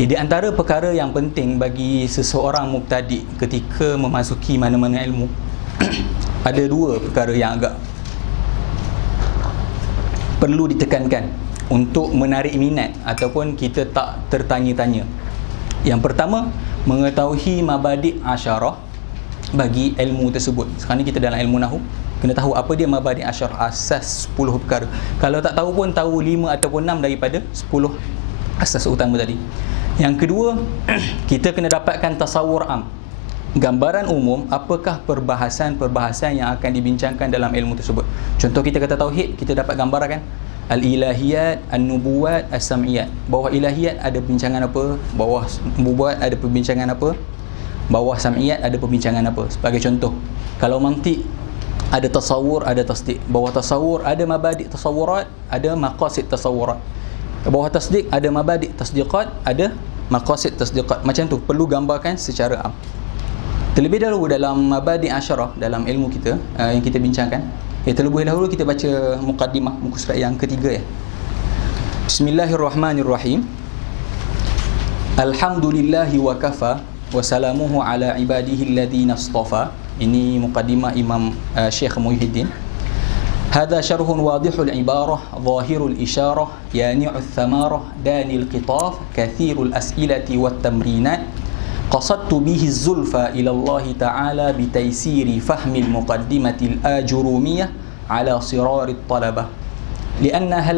Okay, di antara perkara yang penting bagi seseorang mubtadi ketika memasuki mana-mana ilmu ada dua perkara yang agak perlu ditekankan untuk menarik minat ataupun kita tak tertanya-tanya. Yang pertama, mengetahui mabadi' asyarah bagi ilmu tersebut. Sekarang ni kita dalam ilmu nahwu, kena tahu apa dia mabadi' asyarah, asas 10 perkara. Kalau tak tahu pun tahu 5 ataupun 6 daripada 10 asas utama tadi. Yang kedua, kita kena dapatkan tasawur am, gambaran umum apakah perbahasan-perbahasan yang akan dibincangkan dalam ilmu tersebut. Contoh kita kata tauhid, kita dapat gambaran kan, al-ilahiyat, an-nubuwat, as-sam'iyat. Bawah ilahiyat ada perbincangan apa, bawah nubuwat ada perbincangan apa, bawah sam'iyat ada perbincangan apa. Sebagai contoh, kalau mantik ada tasawur, ada tasdik. Bawah tasawur ada mabadi' tasawurat, ada maqasid tasawurat. Bawah tasdik ada mabadi' tasdiqat, ada maqasid tasdiqat. Macam tu, perlu gambarkan secara am. Terlebih dahulu dalam mabadi' asyarah, dalam ilmu kita yang kita bincangkan, terlebih dahulu kita baca muqaddimah muka surat yang ketiga ya. Bismillahirrahmanirrahim. Alhamdulillahi wa kafa wa salamuhu ala ibadihi alladhina istafa. Ini muqaddimah Imam Syekh Muhyiddin. هذا شرح واضح العبارة ظاهر الإشارة يانع الثمارة داني القطاف كثير الأسئلة والتمرينات قصدت به الزلفى إلى الله تعالى بتيسير فهم المقدمة الآجرومية على صرار الطلبة لأنها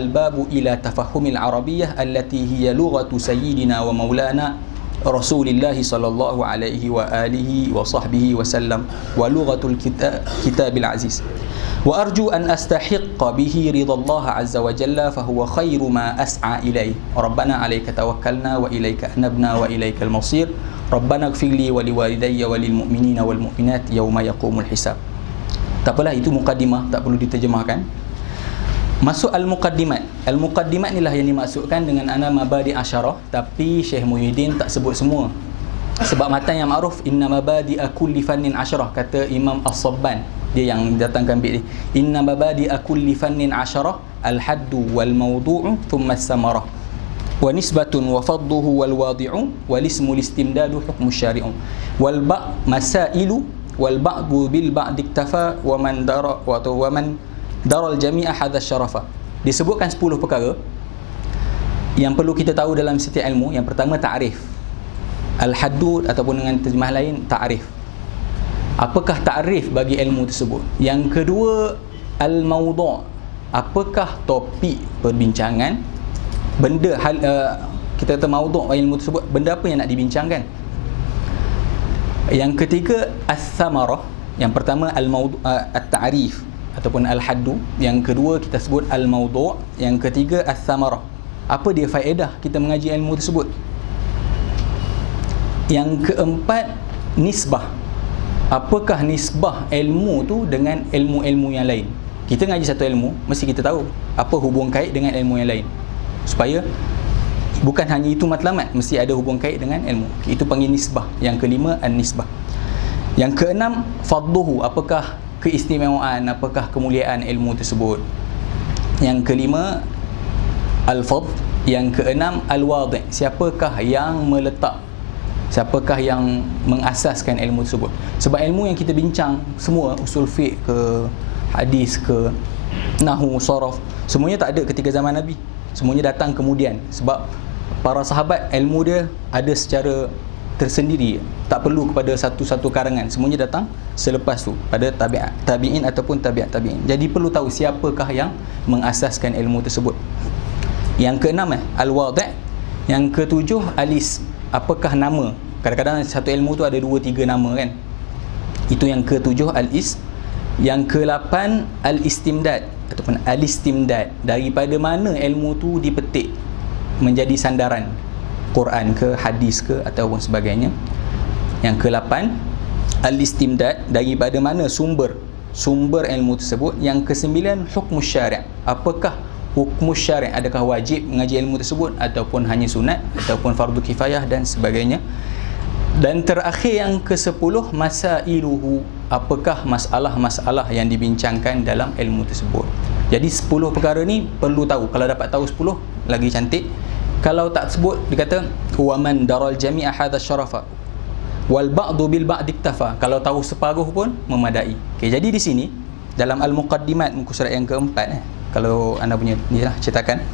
الباب إلى تفهم العربية التي هي لغة سيدنا ومولانا رسول الله صلى الله عليه وآله وصحبه وسلم ولغة الكتاب العزيز وأرجو أن أستحق به رضا الله عز وجل فهو خير ما أسعى إليه ربنا عليك توكلنا وإليك أنبنا وإليك المصير ربنا اغفر لي ولوالدي وللمؤمنين والمؤمنات يوم يقوم الحساب. Tak apalah, itu mukadimah, tak perlu diterjemahkan. Masuk al-muqaddimat. Al-muqaddimat inilah yang dimaksudkan dengan ana mabadi' asyarah, tapi Syekh Muhyiddin tak sebut semua. Sebab matan yang ma'ruf, inna mabadi'a kulli fannin asyarah, kata Imam As-Sabban, dia yang datangkan bait ni. Inna mabadi'a kulli fannin asyarah, al-haddu wal mawdu'u thumma as-samarah. Wa nisbatun wa fadduhu wal wadi'u wal ismu listimdadu hukmu syari'u. Wal ba' masailu wal ba'du bil ba'd iktafa wa man daral jami'a hadha syarafa. Disebutkan 10 perkara yang perlu kita tahu dalam setiap ilmu. Yang pertama, ta'rif. Al-haddud ataupun dengan terjemah lain, ta'rif. Apakah ta'rif bagi ilmu tersebut? Yang kedua, al-mawdu'. Apakah topik perbincangan? Benda kita kata mawdu' ilmu tersebut, benda apa yang nak dibincangkan? Yang ketiga, as-samarah. Yang pertama, at-ta'rif ataupun al-haddu. Yang kedua kita sebut al-mawdu'. Yang ketiga as-samarah. Apa dia faedah kita mengaji ilmu tersebut? Yang keempat, nisbah. Apakah nisbah ilmu tu dengan ilmu-ilmu yang lain? Kita ngaji satu ilmu, mesti kita tahu apa hubung kait dengan ilmu yang lain, supaya bukan hanya itu matlamat, mesti ada hubung kait dengan ilmu. Itu panggil nisbah. Yang kelima, an-nisbah. Yang keenam, fadluhu. Apakah keistimewaan, apakah kemuliaan ilmu tersebut? Yang kelima, al-fadl. Yang keenam, al-wadi'. Siapakah yang meletak, siapakah yang mengasaskan ilmu tersebut? Sebab ilmu yang kita bincang semua, usul fiqh ke, hadis ke, nahwu, saraf, semuanya tak ada ketika zaman Nabi. Semuanya datang kemudian. Sebab para sahabat ilmu dia ada secara tersendiri, tak perlu kepada satu-satu karangan, semuanya datang selepas tu pada tabi'in ataupun tabi'at tabi'in. Jadi perlu tahu siapakah yang mengasaskan ilmu tersebut. Yang keenam, al-wadi'. Yang ketujuh, al-ism. Apakah nama? Kadang-kadang satu ilmu tu ada 2-3 nama kan. Itu yang ketujuh, al-ism. Yang ke-8, al-istimdad ataupun al-istimdad. Daripada mana ilmu tu dipetik menjadi sandaran, Quran ke, hadis ke, ataupun sebagainya. Yang ke-8, al-istimdad. Daripada mana sumber ilmu tersebut. Yang ke-9, hukmu syari'. Apakah hukmu syari'? Adakah wajib mengaji ilmu tersebut ataupun hanya sunat ataupun fardu kifayah dan sebagainya. Dan terakhir yang ke-10, masailuhu. Apakah masalah-masalah yang dibincangkan dalam ilmu tersebut. Jadi 10 perkara ni perlu tahu. Kalau dapat tahu 10 lagi cantik. Kalau tak sebut, dia kata wa man daral jami'a hadha syarafa wal ba'du bil ba'd iktafa. Kalau tahu separuh pun memadai. Okey, jadi di sini dalam al-muqaddimat muka surat yang keempat, kalau anda punya ni lah cetakan,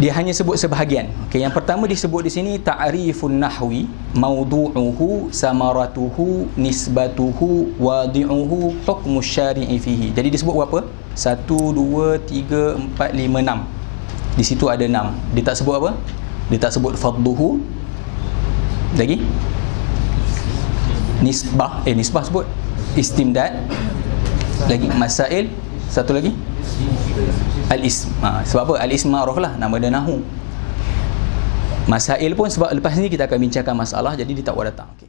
dia hanya sebut sebahagian. Okey, yang pertama disebut di sini ta'rifun nahwi, mawdu'uhu, samaratuhu, nisbatuhu, wadi'uhu, hukmu syari'i fihi. Jadi disebut berapa? 1 2 3 4 5 6. Di situ ada 6. Dia tak sebut apa? Dia tak sebut fadluhu. Lagi? Nisbah sebut. Istimdad. Lagi masail. Satu lagi? Al-ism. Sebab apa? Al-ism ma'ruf lah, nama dia nahu. Masail pun sebab lepas ni kita akan bincangkan masalah, jadi dia tak boleh datang. Okay.